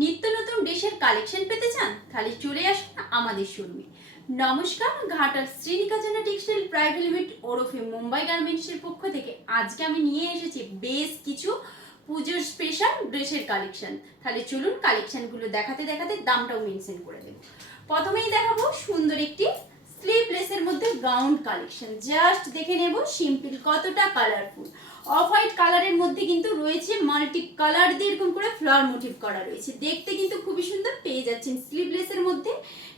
নিত্য নতুন ড্রেসের কালেকশন পেতে চান তাহলে চলে আসুন আমাদের শোরুমে। নমস্কার, ঘাটার শ্রীনিকা জানা টেক্সটাইল প্রাইভেট লিমিটেড ওরফে মুম্বাই গার্মেন্টসের পক্ষ থেকে আজকে আমি নিয়ে এসেছি বেশ কিছু পুজোর স্পেশাল ড্রেসের কালেকশন। তাহলে চলুন কালেকশনগুলো দেখাতে দেখাতে দামটাও মেনশন করে দেব। প্রথমেই দেখাবো সুন্দর একটি স্লিভলেসের মধ্যে গাউন কালেকশন। জাস্ট দেখে নেব সিম্পল কতটা কালারফুল। অফ হোয়াইট কালারের মধ্যে কিন্তু রয়েছে মাল্টি কালার দিয়ে এরকম করে ফ্লাওয়ার মোটিভ করা রয়েছে, দেখতে কিন্তু খুবই সুন্দর পেয়ে যাচ্ছেন। স্লিভলেসের মধ্যে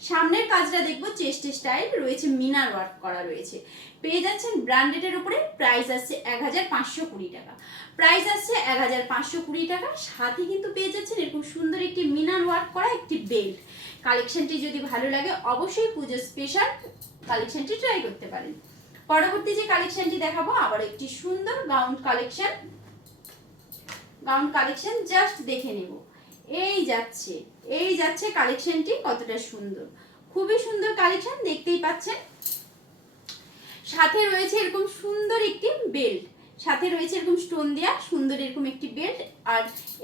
সামনের কাজটা দেখবো চেস্ট স্টাইল রয়েছে, মিনার ওয়ার্ক করা রয়েছে, পেয়ে যাচ্ছেন ব্র্যান্ডেডের উপরে। প্রাইস আসছে 1520 টাকা। প্রাইস আসছে 1520 টাকা। সাথে কিন্তু পেয়ে যাচ্ছেন এরকম সুন্দর একটি মিনার ওয়ার্ক করা একটি বেল্ট। কালেকশনটি যদি ভালো লাগে অবশ্যই পুজো স্পেশাল কালেকশনটি ট্রাই করতে পারেন। পরবর্তী যে কালেকশনটি দেখাবো আবার একটি সুন্দর gown collection. Gown collection just দেখে নেব। এই যাচ্ছে কালেকশনটি কতটা সুন্দর, খুবই সুন্দর কালেকশন দেখতেই পাচ্ছেন। সাথে রয়েছে এরকম সুন্দর একটি বেল্ট, সাথে রয়েছে এরকম স্টোন দেওয়া সুন্দর এরকম একটি বেল্ট। আর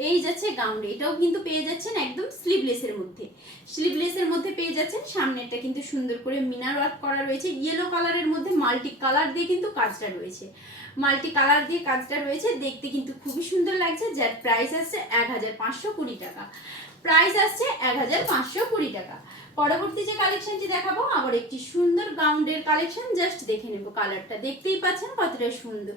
এই যাচ্ছে গাউন, এটাও কিন্তু পেয়ে যাচ্ছেন একদম স্লিভলেসের মধ্যে। স্লিভলেসের মধ্যে পেয়ে যাচ্ছেন, সামনেরটা কিন্তু সুন্দর করে মিনার ওয়ার্ক করা রয়েছে, ইয়েলো কালারের মধ্যে মাল্টি কালার দিয়ে কিন্তু কাজটা রয়েছে। মাল্টি কালার দিয়ে কাজটা রয়েছে, দেখতে কিন্তু খুবই সুন্দর লাগছে। যার প্রাইস আসছে 1520 টাকা। প্রাইস আসছে 1520 টাকা। পরবর্তী যে কালেকশনটি দেখাবো আবার একটি সুন্দর গাউনের কালেকশন। জাস্ট দেখে নেব, কালারটা দেখতেই পাচ্ছেন কতটা সুন্দর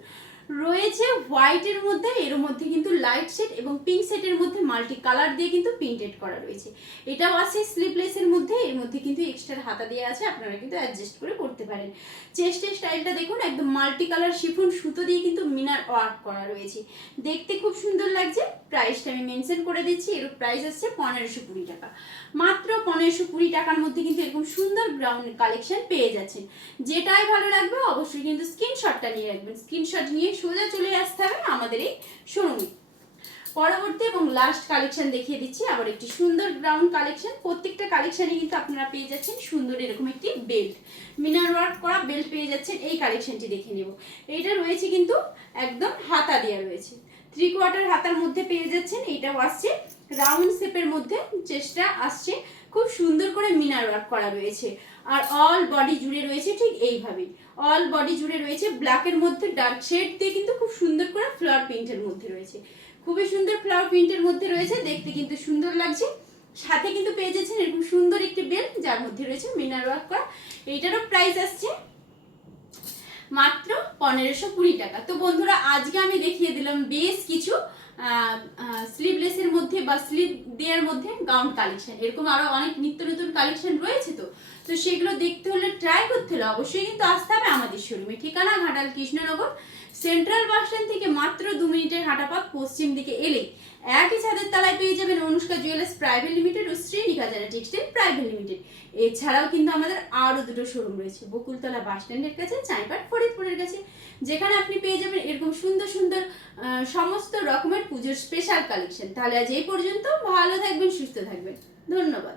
রয়েছে। হোয়াইটের মধ্যে এর মধ্যে কিন্তু লাইট শেড এবং পিঙ্ক শেডের মধ্যে মাল্টি কালার দিয়ে কিন্তু প্রিন্টেড করা রয়েছে। এটাও আছে স্লিভলেসের মধ্যে, এর মধ্যে কিন্তু এক্সট্রা হাতা দেওয়া আছে, আপনারা কিন্তু অ্যাডজাস্ট করে করতে পারেন। চেস্টের স্টাইলটা দেখুন, একদম মাল্টি কালার শিফন সুতো দিয়ে কিন্তু মিনার ওয়ার্ক করা রয়েছে, দেখতে খুব সুন্দর লাগছে। প্রাইসটা আমি মেনশন করে দিচ্ছি, এর প্রাইস আসছে 1520 টাকা। মাত্র 1520 টাকার মধ্যে কিন্তু এরকম সুন্দর গ্রাউন্ড কালেকশন পেয়ে যাচ্ছেন। যেটাই ভালো লাগবে অবশ্যই কিন্তু স্ক্রিনশটটা নিয়ে রাখবেন। স্ক্রিনশট নিয়ে সোজা চলে আসতে হবে আমাদের এই শোরুমে। পরবর্তী এবং লাস্ট কালেকশন দেখিয়ে দিচ্ছি আবার একটি সুন্দর গ্রাউন্ড কালেকশন। প্রত্যেকটা কালেকশনে কিন্তু আপনারা পেয়ে যাচ্ছেন সুন্দর এরকম একটি বেল্ট, মিনার ওয়ার্ক করা বেল্ট পেয়ে যাচ্ছেন। এই কালেকশনটি দেখে নেব। এইটা রয়েছে কিন্তু একদম হাতা দেওয়া রয়েছে, 3/4 হাতার মধ্যে পেয়ে যাচ্ছেন। এইটাও আসছে রাউন্ড শেপের মধ্যে, চেষ্টা আসছে খুব সুন্দর করে মিনার ওয়ার্ক করা রয়েছে। আর অল বডি জুড়ে রয়েছে ঠিক এইভাবেই, অল বডি জুড়ে রয়েছে ব্ল্যাকের মধ্যে ডার্ক শেড দিয়ে কিন্তু খুব সুন্দর করে ফ্লাওয়ার প্রিন্টের মধ্যে রয়েছে, খুবই সুন্দর ফ্লাওয়ার প্রিন্টের মধ্যে রয়েছে, দেখতে কিন্তু সুন্দর লাগছে। সাথে কিন্তু পেয়ে যাচ্ছেন এরকম সুন্দর একটি বেল্ট যার মধ্যে রয়েছে মিনার ওয়ার্ক করা। এইটারও প্রাইস আসছে মাত্র 1520 টাকা। তো বন্ধুরা আজকে আমি দেখিয়ে দিলাম বেশ কিছু স্লিভলেসের মধ্যে বা স্লিভ দেওয়ার মধ্যে গাউন কালেকশন। এরকম আরো অনেক নিত্য নতুন কালেকশন রয়েছে, তো সেগুলো দেখতে হলে ট্রাই করতে হলে অবশ্যই কিন্তু আসতে হবে আমাদের শোরুমে। ঠিকানা Ghatal Krishnanagar central bus stand থেকে মাত্র 2 মিনিটের হাঁটা পথ। পশ্চিম দিকে এলে একই ছাদের তলায় পেয়ে যাবেন অনুষ্কা জুয়েলার্স প্রাইভেট লিমিটেড ও শ্রীনিকা জানা টেক্সটাইল প্রাইভেট লিমিটেড। এছাড়াও কিন্তু আমাদের আরো দুটো শোরুম রয়েছে, বকুলতলা বাস স্ট্যান্ডের কাছে, চাইপাট ফরিদপুরের কাছে, যেখানে আপনি পেয়ে যাবেন এরকম সুন্দর সুন্দর সমস্ত রকমের পুজোর স্পেশাল কালেকশন। তাহলে আজ এই পর্যন্ত, ভালো থাকবেন, সুস্থ থাকবেন, ধন্যবাদ।